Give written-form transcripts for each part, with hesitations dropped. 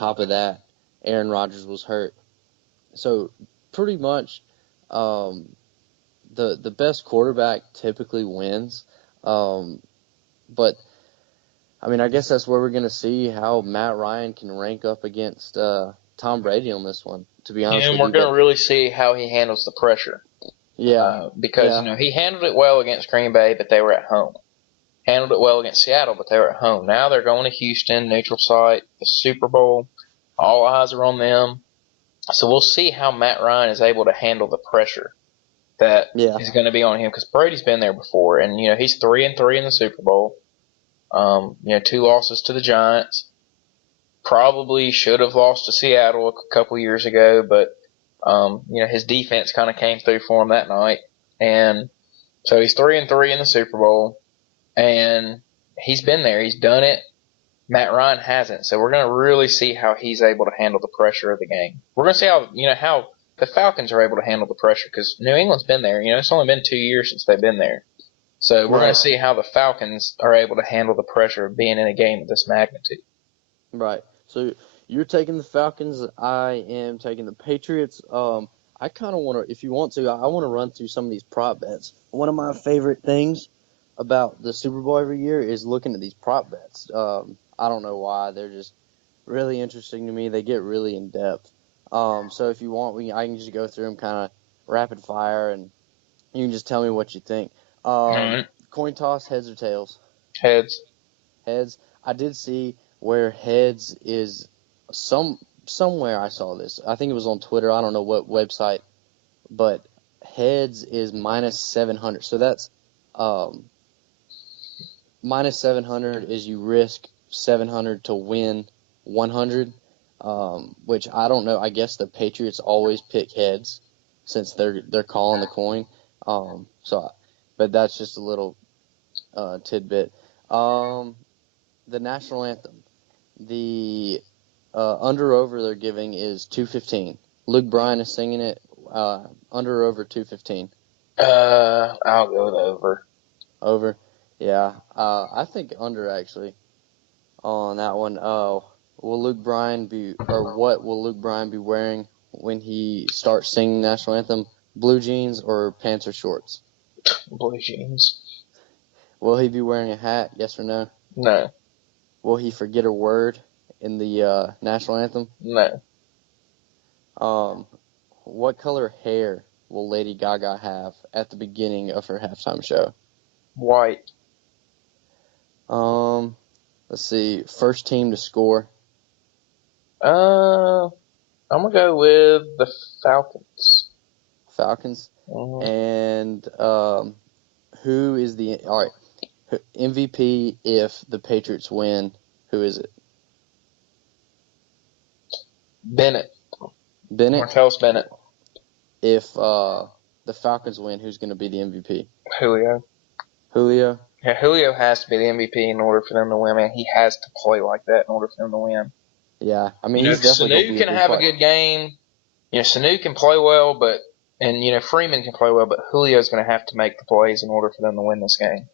top of that, Aaron Rodgers was hurt. So pretty much the best quarterback typically wins. But, I mean, I guess that's where we're going to see how Matt Ryan can rank up against Tom Brady on this one, to be honest with you. And we're going to really see how he handles the pressure. Yeah. Because, he handled it well against Green Bay, but they were at home. Handled it well against Seattle, but they were at home. Now they're going to Houston, neutral site, the Super Bowl. All eyes are on them. So we'll see how Matt Ryan is able to handle the pressure that is going to be on him, because Brady's been there before, and he's 3-3 in the Super Bowl. 2 losses to the Giants. Probably should have lost to Seattle a couple years ago, but his defense kind of came through for him that night, and so he's 3-3 in the Super Bowl, and he's been there, he's done it. Matt Ryan hasn't, so we're going to really see how he's able to handle the pressure of the game. We're going to see how the Falcons are able to handle the pressure, because New England's been there. It's only been 2 years since they've been there. So we're going to see how the Falcons are able to handle the pressure of being in a game of this magnitude. Right. So you're taking the Falcons. I am taking the Patriots. I kind of want to, if you want to, I want to run through some of these prop bets. One of my favorite things about the Super Bowl every year is looking at these prop bets. I don't know why. They're just really interesting to me. They get really in depth. So if you want, I can just go through them kind of rapid fire, and you can just tell me what you think. Right. Coin toss, heads or tails? Heads. Heads. I did see where heads is somewhere I saw this. I think it was on Twitter. I don't know what website, but heads is -700. So that's -700 is you risk 700 to win 100, which I don't know. I guess the Patriots always pick heads since they're calling the coin. But that's just a little tidbit. The national anthem, the under/over they're giving is 215. Luke Bryan is singing it. Under or over 215. I'll go with over. Over, yeah. I think under actually on that one. Will Luke Bryan what will Luke Bryan be wearing when he starts singing national anthem? Blue jeans or pants or shorts? Blue jeans. Will he be wearing a hat? Yes or no? No. Will he forget a word in the national anthem? No. What color hair will Lady Gaga have at the beginning of her halftime show? White. Let's see. First team to score. I'm gonna go with the Falcons. Falcons. Mm-hmm. And who is the MVP if the Patriots win? Who is it? Bennett. Martellus Bennett. If the Falcons win, who's going to be the MVP? Julio. Yeah, Julio has to be the MVP in order for them to win. Man, he has to play like that in order for them to win. Yeah, I mean, he's definitely Sanu can have a good game. Sanu can play well, and Freeman can play well, but Julio's going to have to make the plays in order for them to win this game.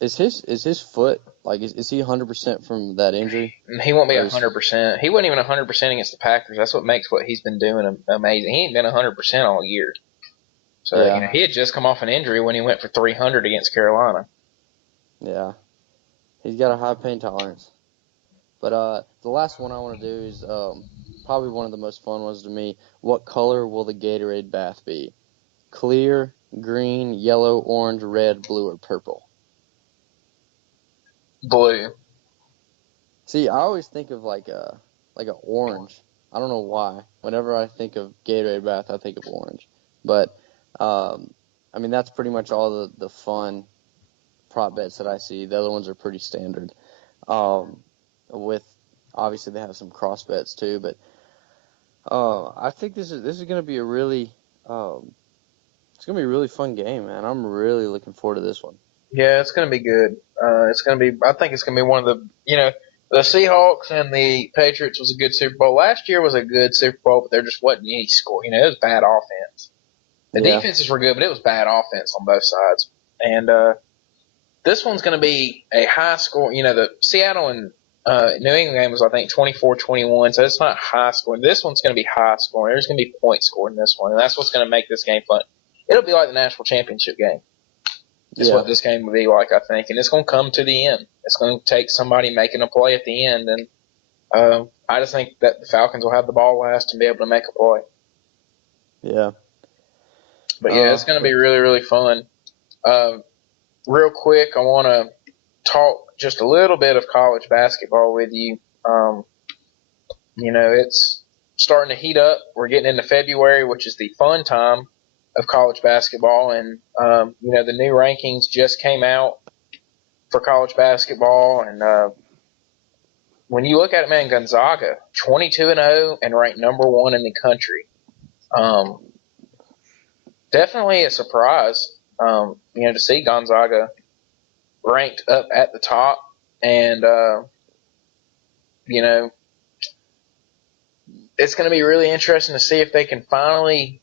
Is his foot, is he 100% from that injury? He won't be 100%. He wasn't even 100% against the Packers. That's what makes what he's been doing amazing. He ain't been 100% all year. So, yeah. He had just come off an injury when he went for 300 against Carolina. Yeah. He's got a high pain tolerance. But the last one I want to do is probably one of the most fun ones to me. What color will the Gatorade bath be? Clear, green, yellow, orange, red, blue, or purple? Blue. See, I always think of like a orange. I don't know why. Whenever I think of Gatorade bath, I think of orange. But I mean, that's pretty much all the fun prop bets that I see. The other ones are pretty standard. With obviously they have some cross bets too, but I think this is going to be a really it's going to be a really fun game, man. I'm really looking forward to this one. Yeah, it's going to be good. I think it's going to be one of the, the Seahawks and the Patriots was a good Super Bowl. Last year was a good Super Bowl, but there just wasn't any score. It was bad offense. The defenses were good, but it was bad offense on both sides. And this one's going to be a high score. The Seattle and New England game was, I think, 24-21, so it's not high scoring. This one's going to be high scoring. There's going to be points scored in this one, and that's what's going to make this game fun. It'll be like the national championship game. Is Yeah. what this game will be like, I think, and it's going to come to the end. It's going to take somebody making a play at the end, and I just think that the Falcons will have the ball last and be able to make a play. Yeah. But yeah, it's going to be really, really fun. Real quick, I want to talk just a little bit of college basketball with you. It's starting to heat up. We're getting into February, which is the fun time of college basketball, and the new rankings just came out for college basketball, and when you look at it, man, Gonzaga 22-0 and ranked number 1 in the country. Definitely a surprise, to see Gonzaga ranked up at the top, and it's going to be really interesting to see if they can finally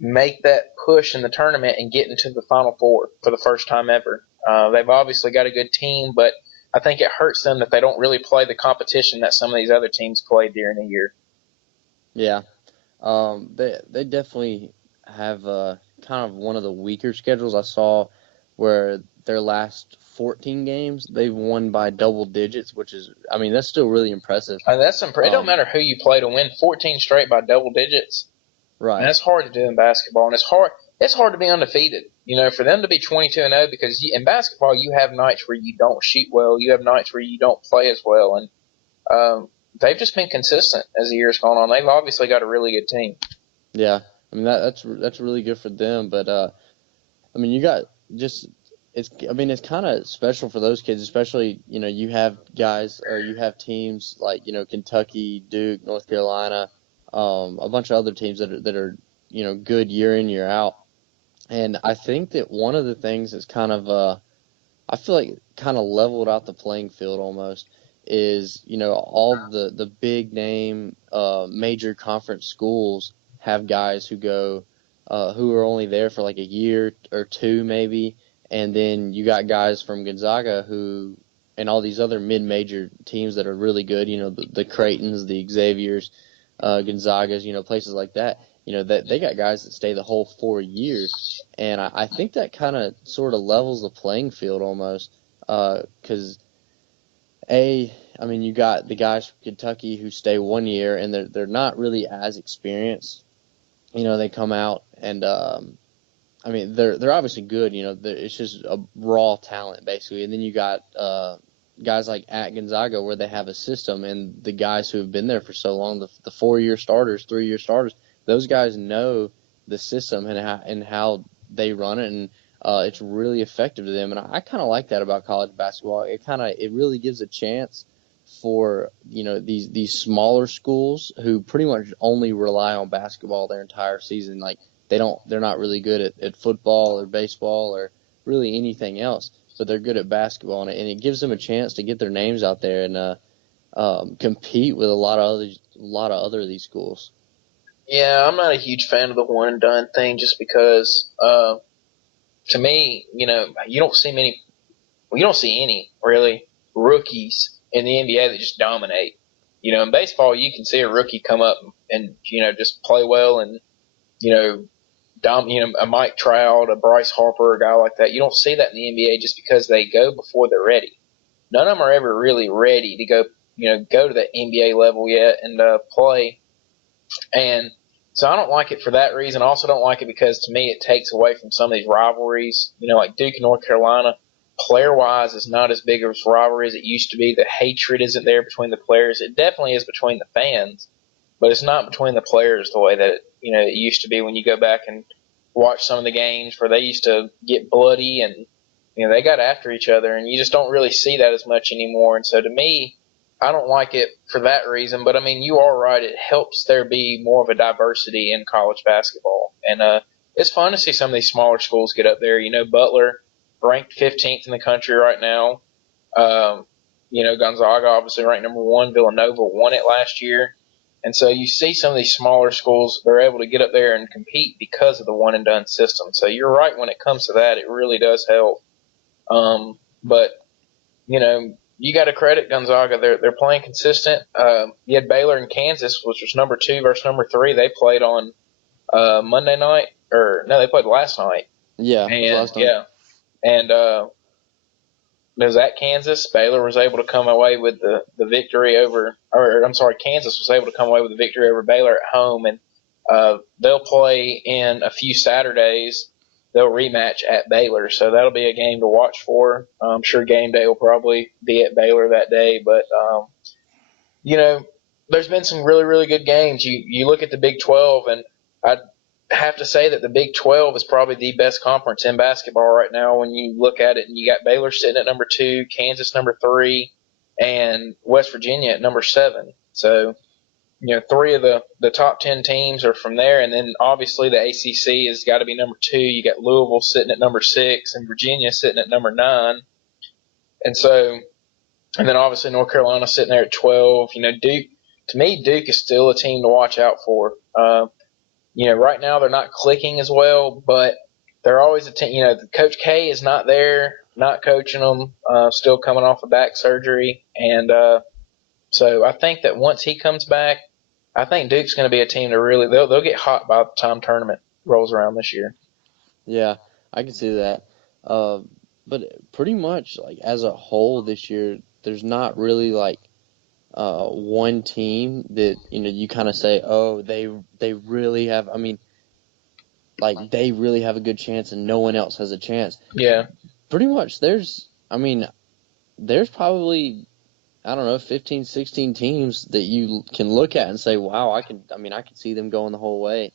make that push in the tournament and get into the Final Four for the first time ever. They've obviously got a good team, but I think it hurts them that they don't really play the competition that some of these other teams play during the year. Yeah. They definitely have kind of one of the weaker schedules. I saw where their last 14 games, they've won by double digits, which is, I mean, that's still really impressive. It don't matter who you play to win 14 straight by double digits. Right. And that's hard to do in basketball, and it's hard to be undefeated. For them to be 22-0, because in basketball you have nights where you don't shoot well, you have nights where you don't play as well, and they've just been consistent as the year's gone on. They've obviously got a really good team. Yeah, I mean that's really good for them, but I mean you got just it's kind of special for those kids, especially you have guys or you have teams like Kentucky, Duke, North Carolina, a bunch of other teams that are good year in year out, and I think that one of the things that's kind of I feel like kind of leveled out the playing field almost is all the big name major conference schools have guys who go who are only there for like a year or two maybe, and then you got guys from Gonzaga who and all these other mid-major teams that are really good, the Creightons, the Xaviers, Gonzagas, places like that, that they got guys that stay the whole 4 years, and I think that kind of sort of levels the playing field almost, because I mean, you got the guys from Kentucky who stay 1 year and they're not really as experienced. They come out and I mean they're obviously good. It's just a raw talent basically. And then you got guys like at Gonzaga where they have a system, and the guys who have been there for so long, the 4-year starters, 3-year starters, those guys know the system and how they run it, and it's really effective to them. And I kind of like that about college basketball. It really gives a chance for these smaller schools who pretty much only rely on basketball their entire season. Like they're not really good at football or baseball or really anything else, but they're good at basketball, and it gives them a chance to get their names out there and compete with a lot of other of these schools. Yeah, I'm not a huge fan of the one and done thing, just because to me, you don't see any really rookies in the NBA that just dominate. In baseball, you can see a rookie come up and just play well, and a Mike Trout, a Bryce Harper, a guy like that. You don't see that in the NBA just because they go before they're ready. None of them are ever really ready to go to the NBA level yet and play. And so I don't like it for that reason. I also don't like it because, to me, it takes away from some of these rivalries. Like Duke and North Carolina, player-wise, is not as big of a rivalry as it used to be. The hatred isn't there between the players. It definitely is between the fans, but it's not between the players the way that it used to be when you go back and watch some of the games where they used to get bloody and they got after each other, and you just don't really see that as much anymore. And so to me, I don't like it for that reason. But I mean, you are right. It helps there be more of a diversity in college basketball, and it's fun to see some of these smaller schools get up there. Butler ranked 15th in the country right now. Gonzaga obviously ranked number 1. Villanova won it last year. And so you see some of these smaller schools, they're able to get up there and compete because of the one and done system. So you're right when it comes to that. It really does help. But you got to credit Gonzaga. They're playing consistent. You had Baylor and Kansas, which was number 2 versus number 3. They played on Monday night, or no, they played last night. Yeah, it was And last night. and it was at Kansas. Baylor was able to come away with the victory over, or I'm sorry, Kansas was able to come away with the victory over Baylor at home, and they'll play in a few Saturdays. They'll rematch at Baylor, so that'll be a game to watch for. I'm sure game day will probably be at Baylor that day, but you know, there's been some really, really good games. You look at the Big 12, and I have to say that the Big 12 is probably the best conference in basketball right now when you look at it. And you got Baylor sitting at number 2, Kansas number 3, and West Virginia at number 7. So, 3 of the top 10 teams are from there. And then obviously the ACC has got to be number 2. You got Louisville sitting at number 6 and Virginia sitting at number 9. And so, and then obviously North Carolina sitting there at 12. Duke, to me, Duke is still a team to watch out for. Right now they're not clicking as well, but they're always a team. Coach K is not there, not coaching them, still coming off of back surgery. And so I think that once he comes back, I think Duke's going to be a team to really, they'll get hot by the time tournament rolls around this year. Yeah, I can see that. But pretty much, like, as a whole this year, there's not really, like, one team that, you kind of say, oh, they really have, I mean, like, they really have a good chance and no one else has a chance. Yeah. Pretty much there's probably, I don't know, 15, 16 teams that you can look at and say, wow, I can see them going the whole way.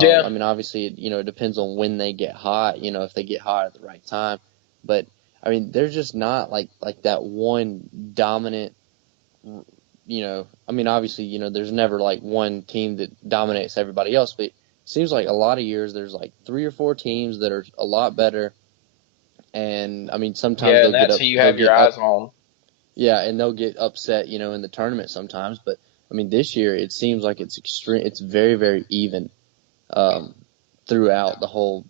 Yeah. I mean, obviously, it depends on when they get hot, if they get hot at the right time. But, I mean, they're just not like that one dominant, I mean, obviously, there's never like one team that dominates everybody else, but it seems like a lot of years there's like 3 or 4 teams that are a lot better. And, I mean, sometimes they'll that's get up. who you have your eyes on. Yeah, and they'll get upset, in the tournament sometimes. But, I mean, this year it seems like it's very, very even throughout the whole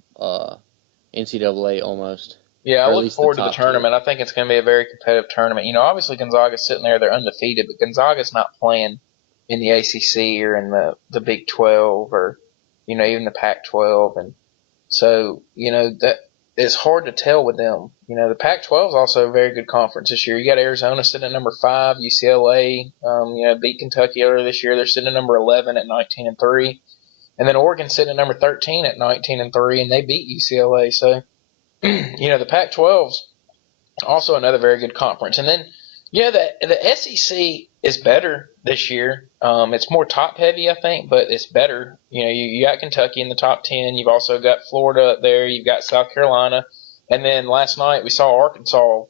NCAA almost. Yeah, I Or at look least the forward to the top tier. tournament. I think it's going to be a very competitive tournament. Obviously Gonzaga's sitting there; they're undefeated, but Gonzaga's not playing in the ACC or in the Big 12 or even the Pac-12, and so that it's hard to tell with them. The Pac-12 is also a very good conference this year. You got Arizona sitting at number 5, UCLA, beat Kentucky earlier this year. They're sitting at number 11 at 19-3, and then Oregon sitting at number 13 at 19-3, and they beat UCLA. So. The Pac-12's also another very good conference. And then, the SEC is better this year. It's more top-heavy, I think, but it's better. You got Kentucky in the top 10. You've also got Florida up there. You've got South Carolina. And then last night we saw Arkansas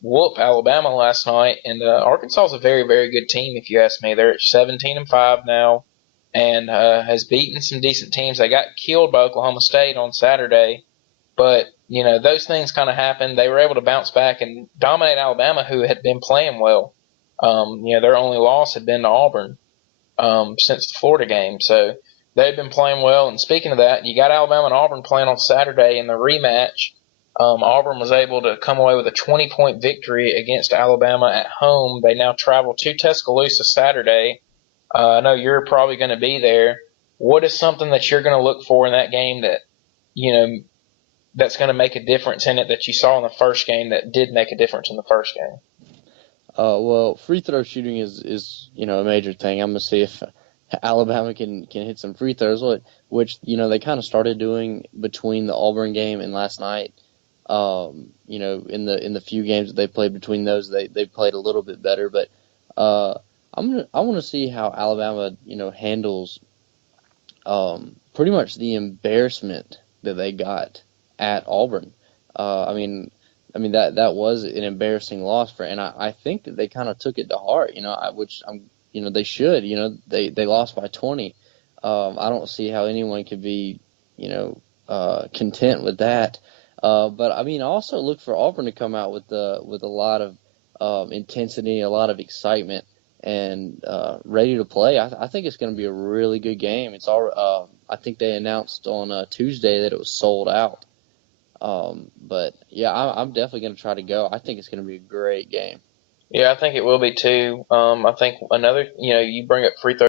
whoop Alabama last night. And Arkansas is a very, very good team, if you ask me. They're at 17-5 now and has beaten some decent teams. They got killed by Oklahoma State on Saturday. But, those things kind of happened. They were able to bounce back and dominate Alabama, who had been playing well. Their only loss had been to Auburn since the Florida game. So they've been playing well. And speaking of that, you got Alabama and Auburn playing on Saturday in the rematch. Auburn was able to come away with a 20-point victory against Alabama at home. They now travel to Tuscaloosa Saturday. I know you're probably going to be there. What is something that you're going to look for in that game that, that's going to make a difference in it that you saw in the first game that did make a difference in the first game? Well, free throw shooting is a major thing. I'm gonna see if Alabama can hit some free throws, which they kind of started doing between the Auburn game and last night. In the few games that they played between those, they played a little bit better. But I want to see how Alabama handles pretty much the embarrassment that they got at Auburn. I mean that was an embarrassing loss and I think that they kind of took it to heart, which they should, they lost by 20. I don't see how anyone could be, content with that. But I mean, I also look for Auburn to come out with a lot of intensity, a lot of excitement, and ready to play. I think it's going to be a really good game. It's all. I think they announced on Tuesday that it was sold out. But yeah, I'm definitely going to try to go. I think it's going to be a great game. Yeah, I think it will be too. I think another, you bring up free throw